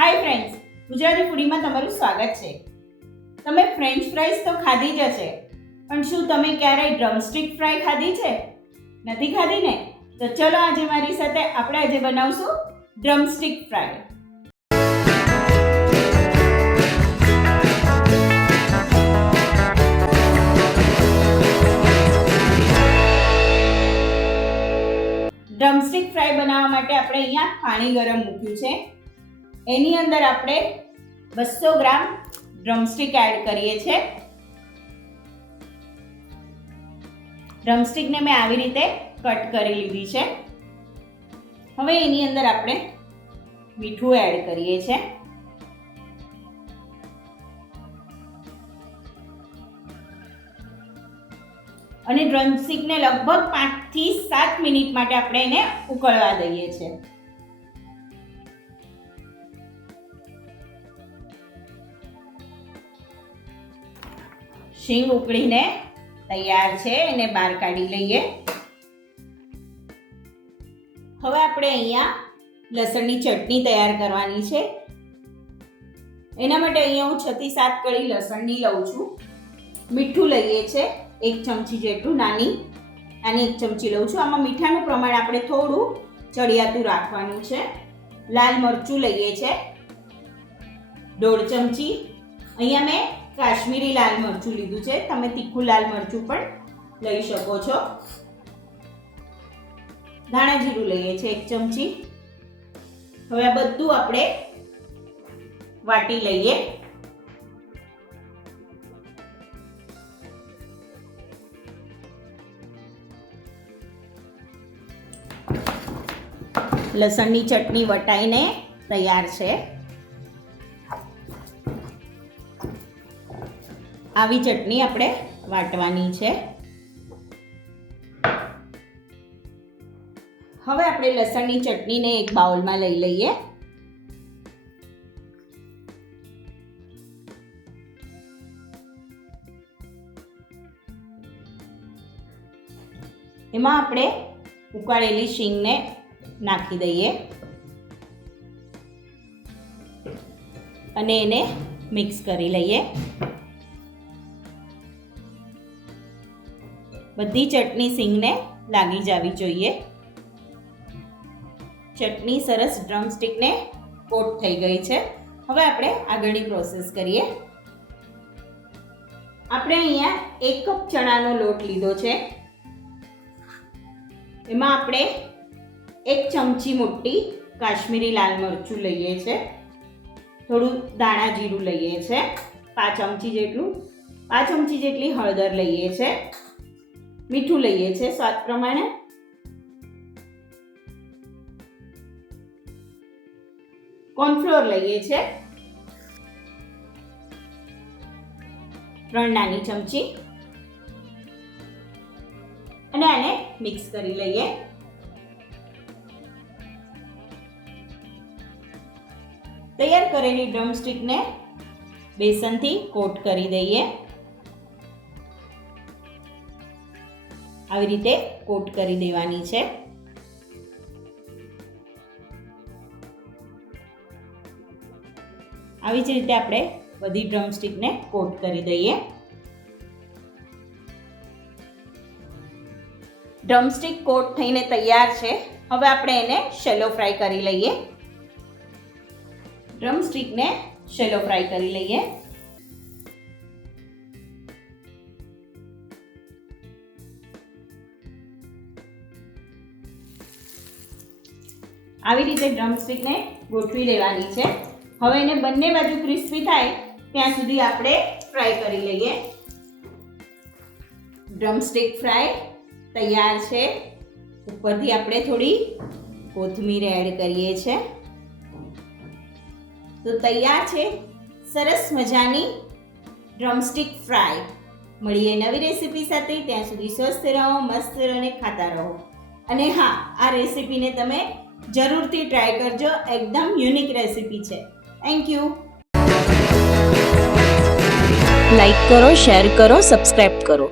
Hi friends Gujarati ફૂડીમાં તમારું સ્વાગત છે. તમે ફ્રેન્ચ ફ્રાઈઝ તો ખાધી જ હશે, પણ શું તમે ક્યારેય ડ્રમસ્ટિક ફ્રાય ખાધી છે? નથી ખાધી ને? તો ચલો આજે મારી સાથે આપણે આજે બનાવશું ડ્રમસ્ટિક ફ્રાય ડ્રમસ્ટિક ફ્રાય બનાવવા માટે આપણે અહીંયા પાણી ગરમ મૂક્યું છે. એની અંદર આપણે બસો ગ્રામ ડ્રમસ્ટિક એડ કરીએ છીએ ડ્રમસ્ટિકને મેં આવી રીતે કટ કરી લીધી છે. હવે એની અંદર આપણે મીઠું એડ કરીએ છીએ અને ડ્રમસ્ટિકને લગભગ પાંચથી સાત મિનિટ માટે આપણે એને ઉકળવા દઈએ છીએ શીંગ ઉકળીને તૈયાર છે, એને બહાર કાઢી લઈએ. હવે આપણે અહીંયા લસણની ચટણી તૈયાર કરવાની છે. એના માટે અહીંયા હું છથી સાત કળી લસણની લઉં છું. મીઠું લઈએ છે, એક ચમચી જેટલું નાની. નાની એક ચમચી લઉં છું. આમાં મીઠાનું પ્રમાણ આપણે થોડું ચડિયાતું રાખવાનું છે. લાલ મરચું લઈએ છે. દોઢ ચમચી. અહીંયા મેં કાશ્મીરી લાલ મરચું લીધું છે. તમે તીખું લાલ મરચું પણ લઈ શકો છો. ધાણા જીરું લઈએ છીએ એક ચમચી. હવે આ બધું આપણે વાટી લઈએ. લસણની ચટણી વટાઈને તૈયાર છે. આવી ચટણી આપણે વાટવાની છે. હવે આપણે લસણની ચટણીને એક બાઉલમાં લઈ લઈએ. એમાં આપણે ઉકાળેલી શીંગને નાખી દઈએ. અને એને મિક્સ કરી લઈએ. બધી ચટણી સિંગને લાગી જવી જોઈએ. ચટણી સરસ ડ્રમસ્ટિકને કોટ થઈ ગઈ છે. હવે આપણે આગળની પ્રોસેસ કરીએ. આપણે અહીંયા એક કપ ચણાનો લોટ લીધો છે. એમાં આપણે એક ચમચી મોટી કાશ્મીરી લાલ મરચું લઈએ છે. થોડું દાણા જીરું લઈએ છે. પાંચ ચમચી જેટલું, પાંચ ચમચી જેટલી હળદર લઈએ છે. મીઠું લઈએ છીએ સ્વાદ પ્રમાણે. કોર્નફ્લોર લઈએ છીએ ત્રણ નાની ચમચી. અને આને મિક્સ કરી લઈએ. તૈયાર કરેલી ડ્રમસ્ટિકને બેસનથી કોટ કરી દઈએ. આવી રીતે કોટ કરી દેવાની છે. આવી જ રીતે આપણે બધી ડ્રમસ્ટિકને કોટ કરી દઈએ. ડ્રમસ્ટિક કોટ થઈને તૈયાર છે. હવે આપણે એને શેલો ફ્રાય કરી લઈએ. ડ્રમસ્ટિકને શેલો ફ્રાય કરી લઈએ. આવી રીતે ડ્રમસ્ટિકને ગોઠવી દેવાની છે. હવે એને બંને બાજુ ક્રિસ્પી થાય, ત્યાં સુધી આપણે ફ્રાય કરી લઈએ. ડ્રમસ્ટિક ફ્રાય તૈયાર છે. ઉપરથી આપણે થોડી કોથમીર એડ કરીએ છે. તો તૈયાર છે. સરસ મજાની ડ્રમસ્ટિક ફ્રાય મળીએ નવી રેસીપી સાથે. ત્યાં સુધી સ્વસ્થ રહો, મસ્ત રહો અને ખાતા રહો. અને હા, આ રેસીપીને તમે જરૂરથી ટ્રાય કરજો. એકદમ યુનિક રેસીપી છે. થેન્ક યુ લાઈક કરો શેર કરો સબસ્ક્રાઈબ કરો.